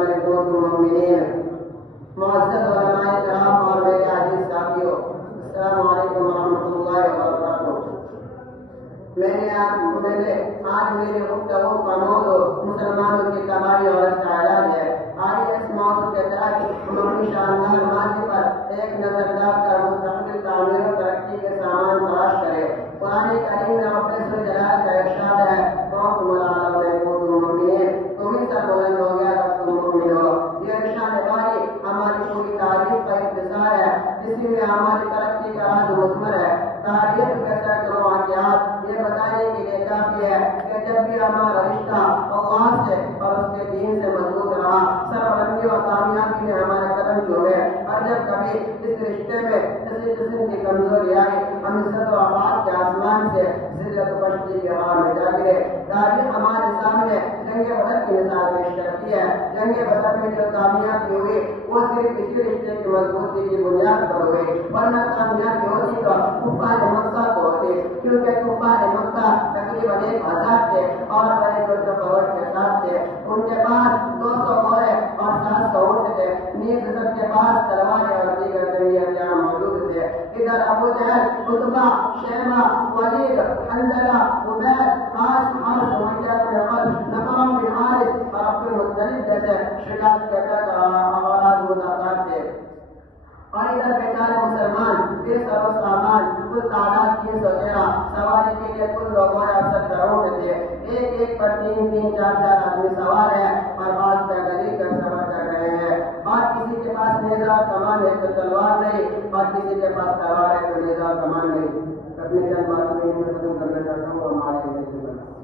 मेरे दोस्त मोमिनीन, मुअज़्ज़ज़ उलमाए किराम और मेरे अज़ीज़ साथियों, अस्सलामु अलैकुम व रहमतुल्लाहि व बरकातुहू। मैंने आज मेरे गुफ्तगू का मौजू मुसलमानों की तबाही और इसका इलाज है। आइए इस मौजू के तहत हम अपनी शानदार माज़ी पर एक नजर डालकर मुस्तक़बिल तामीर और तरक्की के सामान तलाश करें। कुरान करीम में अपने सुर जलाल का इरशाद है, तुम ही सर बुलंद हो गया बस तुम मुमिन हो। ये इरशाद बारी हमारी पूरी तारीफ का इंतजार है, जिसमें हमारी तरक्की का राज मुज़म्मर है। तारीफ के सैकड़ों वाक़यात ये बताने के लिए काफी है कि जब भी हमारा रिश्ता अल्लाह से और उसके दीन से मजबूत रहा, सरबलंदी और कामयाबी में हमारे कदम चूमे, और जब कभी इस रिश्ते में किसी किस्म की कमजोरी आई, हम इज्जत और आबाद के आसमान से जिल्लत पश्ती के हवा में जा गिरे। तारीख हमारे सामने जंगे बदर की मिसाल पेश करती है। जंगे बदर में जो कामयाबी हुई वो सिर्फ इसी रिश्ते की मजबूती की बुनियाद पर हुई, वरना कामयाबी होती तो कुफार मक्का को होती, क्योंकि कुफार मक्का तकरीबन 1000 थे और बड़े जोशो खरोश के साथ थे। उनके पास 200 घोड़े और 700 ऊंट थे, नीज सबके पास तलवारें और दीगर जंगी हथियार मौजूद थे। इधर अबू जहल, उतबा, शैबा, वलीद, हंज़ला, उबैद, कास, हारिस, उमय्या बिन खल्फ, नफ़ा बिन हारिस और अब्दुल मुत्तलिब जैसे शिकायत के औलाद मुताबिक थे। और इधर बेचारे मुसलमान बेसरो सामान कुल तादाद 313, सवारी के लिए कुल लोगों ने 70 ऊंट थे। एक पर 3-3, 4-4 आदमी सवार है और बात पैदल कर सफर कर रहे हैं। और किसी के पास नेज़ा और कमान है तो तलवार नहीं, और किसी के पास तलवार है तो नेज़ा और कमान नहीं। अपनी चंद बातों में खत्म करना चाहता हूँ। हमारे